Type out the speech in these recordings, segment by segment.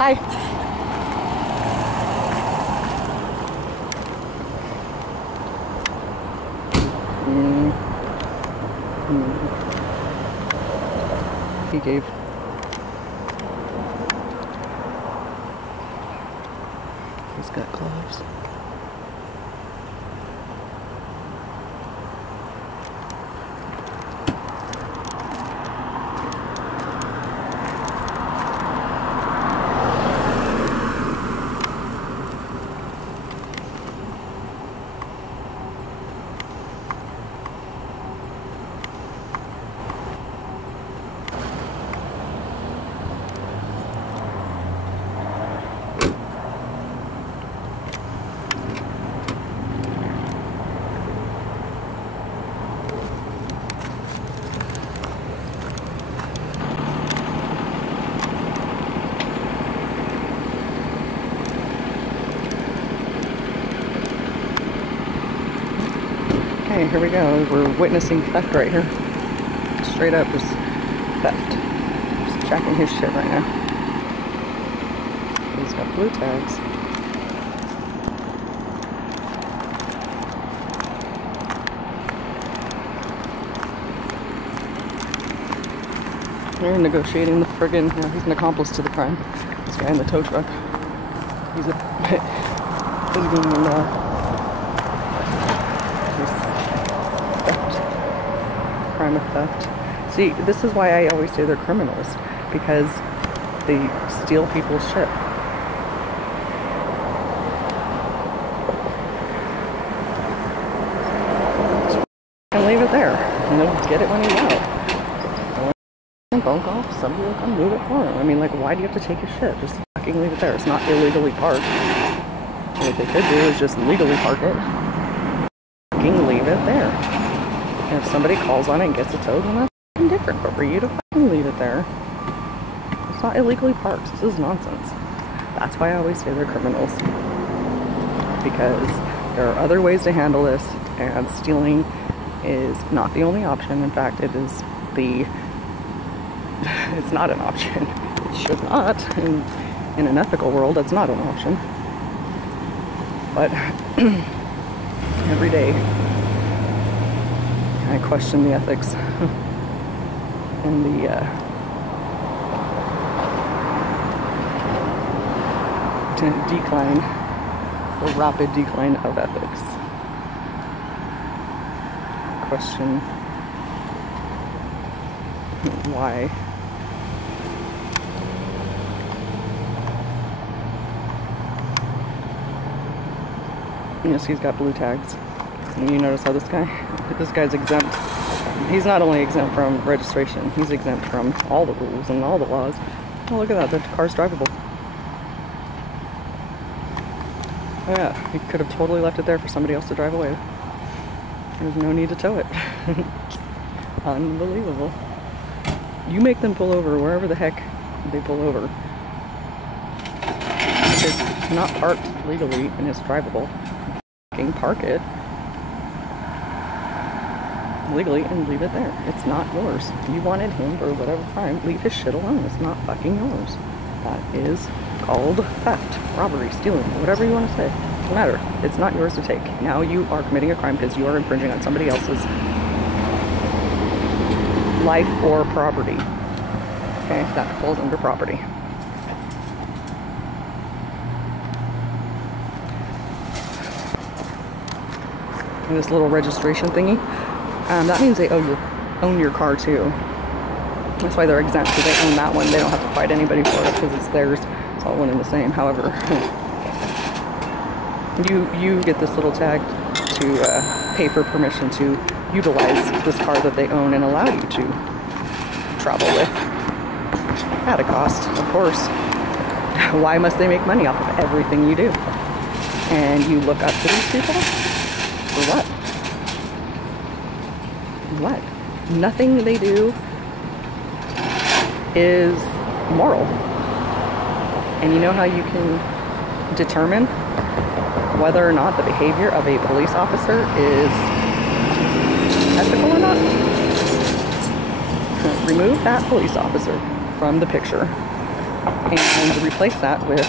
Hi. He gave. He's got gloves. Okay, here we go. We're witnessing theft right here. Straight up, just theft. Just checking his shit right now. He's got blue tags. They're negotiating the friggin', he's an accomplice to the crime. This guy in the tow truck. He's a crime of theft. See, this is why I always say they're criminals, because they steal people's shit. And leave it there. And he'll get it when he's out. Phone call, somebody will come move it for him. I mean, like, why do you have to take his shit? Just fucking leave it there. It's not illegally parked. What they could do is just legally park it. Fucking leave it there. And if somebody calls on it and gets it towed, then that's fucking different. But for you to fucking leave it there, it's not illegally parked. This is nonsense. That's why I always say they're criminals. Because there are other ways to handle this, and stealing is not the only option. In fact, it is the... it's not an option. It should not. In an ethical world, that's not an option. But every day, I question the ethics and the decline, the rapid decline of ethics. Question why. Yes, he's got blue tags. And you notice how this guy's exempt. He's not only exempt from registration, he's exempt from all the rules and all the laws. Oh, look at that, the car's drivable. Oh yeah, he could have totally left it there for somebody else to drive away. There's no need to tow it. Unbelievable. You make them pull over wherever the heck they pull over. If it's not parked legally and it's drivable, park it legally and leave it there. It's not yours. You wanted him for whatever crime, leave his shit alone. It's not fucking yours. That is called theft, robbery, stealing, whatever you want to say. Doesn't matter. It's not yours to take. Now you are committing a crime because you are infringing on somebody else's life or property. Okay, that falls under property. This little registration thingy, that means they own your car too. That's why they're exempt, because they own that one. They don't have to fight anybody for it because it's theirs. It's all one and the same. However, you get this little tag to pay for permission to utilize this car that they own and allow you to travel with at a cost, of course. Why must they make money off of everything you do? And you look up to these people? For what? What? Nothing they do is moral. And you know how you can determine whether or not the behavior of a police officer is ethical or not? Remove that police officer from the picture and replace that with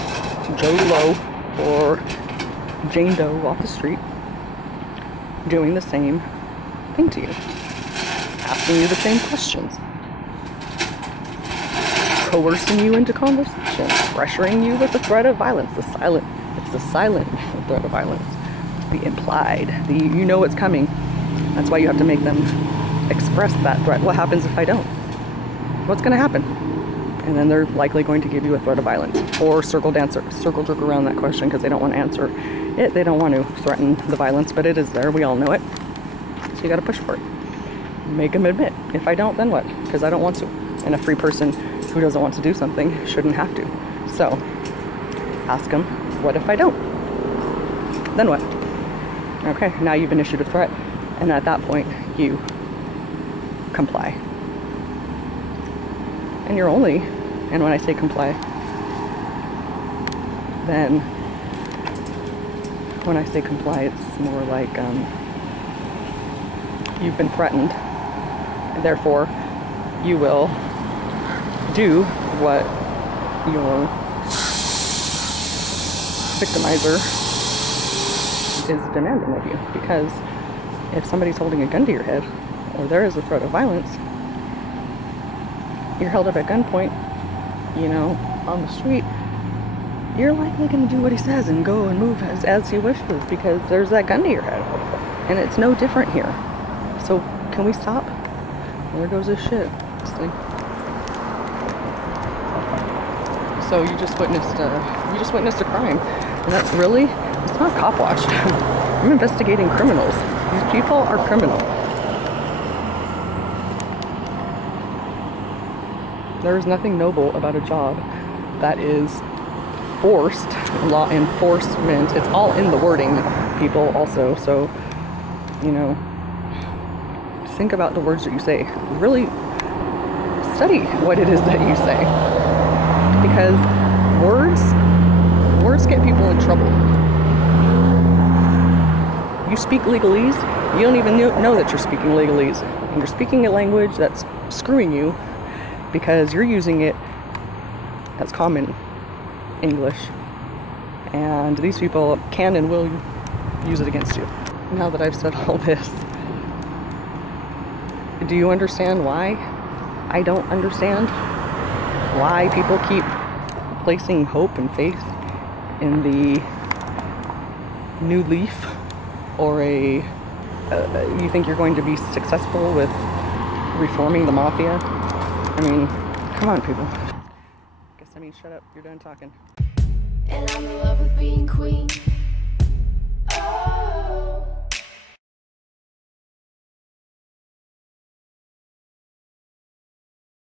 Joe Blow or Jane Doe off the street doing the same thing to you, asking you the same questions, coercing you into conversation, pressuring you with the threat of violence, it's the silent threat of violence, the implied, you know it's coming. That's why you have to make them express that threat. What happens if I don't? What's going to happen? And then they're likely going to give you a threat of violence, or circle jerk around that question because they don't want to answer it. They don't want to threaten the violence, but it is there. We all know it. So you got to push for it. Make them admit. If I don't, then what? Because I don't want to. And a free person who doesn't want to do something shouldn't have to. So ask them, what if I don't? Then what? Okay, now you've been issued a threat. And at that point, you comply. And you're only, and when I say comply, then when I say comply, it's more like you've been threatened, and therefore you will do what your victimizer is demanding of you. Because if somebody's holding a gun to your head, or there is a threat of violence, you're held up at gunpoint, you know, on the street, you're likely going to do what he says and go and move as he wishes, because there's that gun to your head. And it's no different here. So can we stop? There goes this shit. See? So you just witnessed a crime. And that's really, it's not cop watch. I'm investigating criminals. These people are criminal. There is nothing noble about a job that is forced law enforcement. It's all in the wording, people, also. So, you know, think about the words that you say. Really study what it is that you say. Because words get people in trouble. You speak legalese, you don't even know that you're speaking legalese. And you're speaking a language that's screwing you because you're using it as common English. And these people can and will use it against you. Now that I've said all this, do you understand why I don't understand? Why people keep placing hope and faith in the new leaf, or you think you're going to be successful with reforming the mafia? I mean, come on, people. Shut up, you're done talking. And I'm in love with being queen.